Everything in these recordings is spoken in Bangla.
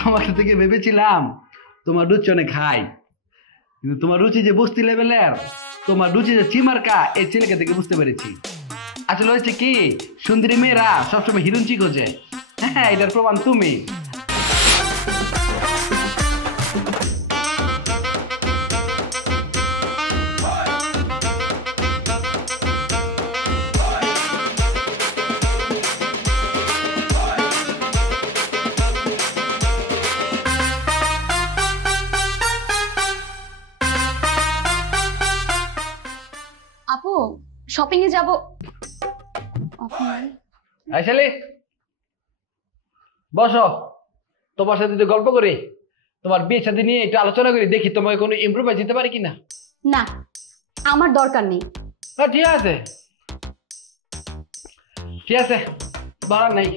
তোমার থেকে ভেবেছিলাম তোমার রুচি অনেক খাই, কিন্তু তোমার রুচি যে বস্তি লেভেলের, তোমার রুচি যে চিমার্কা, এই ছেলেকে থেকে বুঝতে পেরেছি। আসলে হয়েছে কি, সুন্দরী মেয়েরা সবসময় হিরুঞ্চি খোঁজে। হ্যাঁ, এটার প্রমাণ তুমি। আপু, শপিং এ যাব। আইসালি বসো, তোমার সাথে যদি গল্প করি, তোমার বিয়ে সাথে নিয়ে একটু আলোচনা করি, দেখি তোমাকে কোনো ইমপ্রুভাইজ দিতে পারি কিনা। না, আমার দরকার নেই। ঠিক আছে ঠিক আছে, বলার নাই।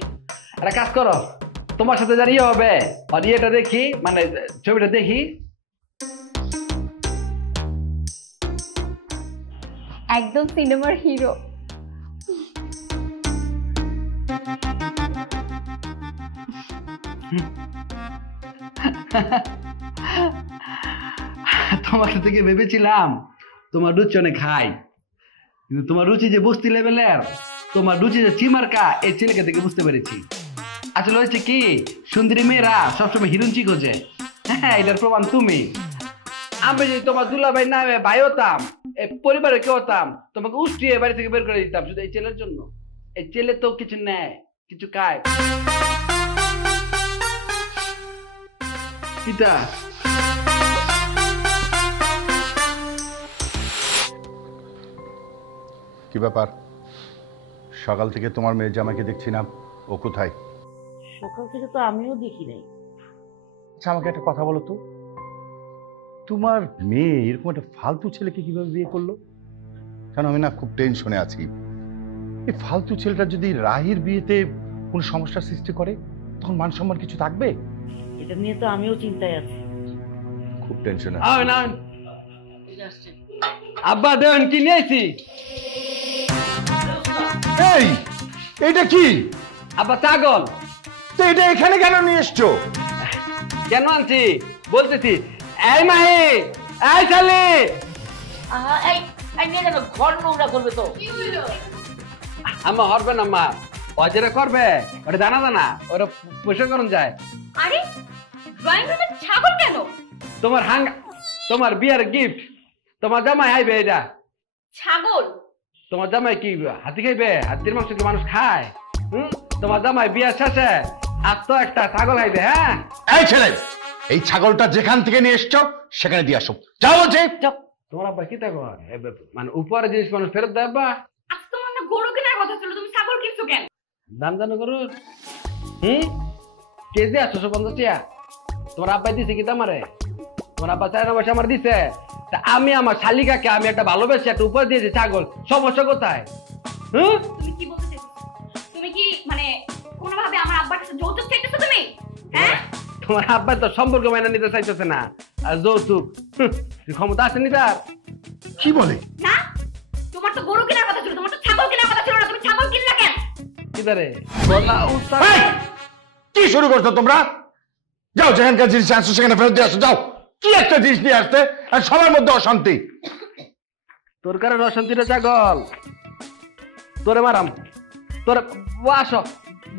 একটা কাজ করো, তোমার সাথে যার ইয়ে হবে আর ইয়েটা দেখি, মানে ছবিটা দেখি। একদম সিনেমার হিরো। তোমার থেকে ভেবেছিলাম তোমার রুচি অনেক খাই, কিন্তু তোমার রুচি যে বস্তি লেভেলের, তোমার রুচি যে চিমার্কা, এই ছেলেকে থেকে বুঝতে পেরেছি। আসলে হয়েছে কি, সুন্দরী মেয়েরা সবসময় হিরুঞ্চি খোঁজে। হ্যাঁ, এটার প্রমাণ তুমি। আমি যদি তোমার দুলাভাই নামে ভাই হতাম, এই পরিবারে কেউ হতাম, তোমাকে উষ্টিয়ে বাড়ি থেকে বের করে দিতাম শুধু এই ছেলের জন্য। এই ছেলে তো কিছু নেয়, কিছু খায়। কিটা কি ব্যাপার? সকাল থেকে তোমার মেয়ের জামাইকে দেখছি না, ও কোথায়? সকাল থেকে তো আমিও দেখি নাই। আচ্ছা, আমাকে একটা কথা বলো তো, তোমার মেয়ে এরকম একটা ফালতু ছেলেকে কিভাবে বিয়ে করলো? কারণ আমি না খুব টেনশনে আছি। এই ফালতু ছেলেটা যদি রাহির বিয়েতে কোনো সমস্যার সৃষ্টি করে, তখন মান সম্মান কিছু থাকবে? এটা নিয়ে তো আমিও চিন্তায় আছি। খুব টেনশনে। আব্বা দেন কি নিয়েছি? এই, এটা কি? আব্বা ছাগল। তো এটা এখানে কেন নিয়ে এসছো? কেন আনছি বলতেছি। এই মাহি, এই শালি। এই নিয়ে যাবে, ঘর নোংরা করবে তো। আম্মা হরবে না, মা অজেরা করবে, ওটা জানা জানা, ওরা পোষণ করুন যায়। আরে ড্রয়িং রুমে ছাগল কেন? তোমার বিয়ার গিফট, তোমার জামাই আইবে। এটা ছাগল? তোমার জামাই কি হাতি খাইবে? হাতির মাংস কি মানুষ খায়? তোমার জামাই বিয়ার শেষে আর তো একটা ছাগল খাইবে। হ্যাঁ, এই ছেলে, এই ছাগলটা যেখান থেকে নিয়ে এসছো সেখানে দিয়ে আসো। যাও বলছি। তোমার আব্বা কি থাকো, মানে উপরে জিনিস মানুষ ফেরত দেয়। আব্বা আজ তোমার না গরু কেনার কথা ছিল, তুমি ছাগল কিনছো কেন? দাম জানো গরুর? কেজি 850 টাকা। তোমার আব্বাই দিছে কি তোমারে? তোমার আব্বা 4 মাস আমার দিছে। তা আমি আমার শালিকাকে আমি একটা ভালোবেসে একটা উপহার দিয়েছি ছাগল। সমস্যা কোথায়? তুমি কি বলতে চাইছো? তুমি কি মানে কোনোভাবে আমার আব্বার কাছে যৌতুক চাইতেছো তুমি? হ্যাঁ, তোমার আব্বা তো সম্পর্ক মেনে নিতে চাইতেছে না, আর যৌতুক ক্ষমতা আছে নি তার। কি বলে? না, তোমার তো গরু কেনার কথা ছিল, তোমার তো ছাগল কেনার কথা ছিল না, তুমি ছাগল কিনলা কেন? কি দারে বলা উস্তাদ। কি শুরু করছো তোমরা? যাও, যেখানকার জিনিস আসছো সেখানে ফেরত দিয়ে আসো। যাও, কি একটা জিনিস নিয়ে আসতে, আর সবার মধ্যে অশান্তি। তোর কারণে অশান্তিটা ছাগল, তোরে মারাম। তোর আসো,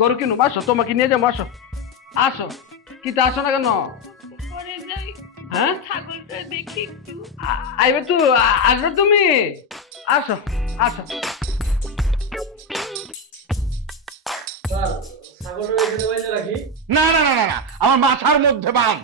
গরু কিনুম, আসো, তোমাকে নিয়ে যাবো। আসো আসো, কিন্তু আসো না কেন? হ্যাঁ, ছাগলটা দেখি একটু। আইবে তো, আসবে তুমি। আসো আসো। না না না না, আমার মাথার মধ্যে বাঁধ।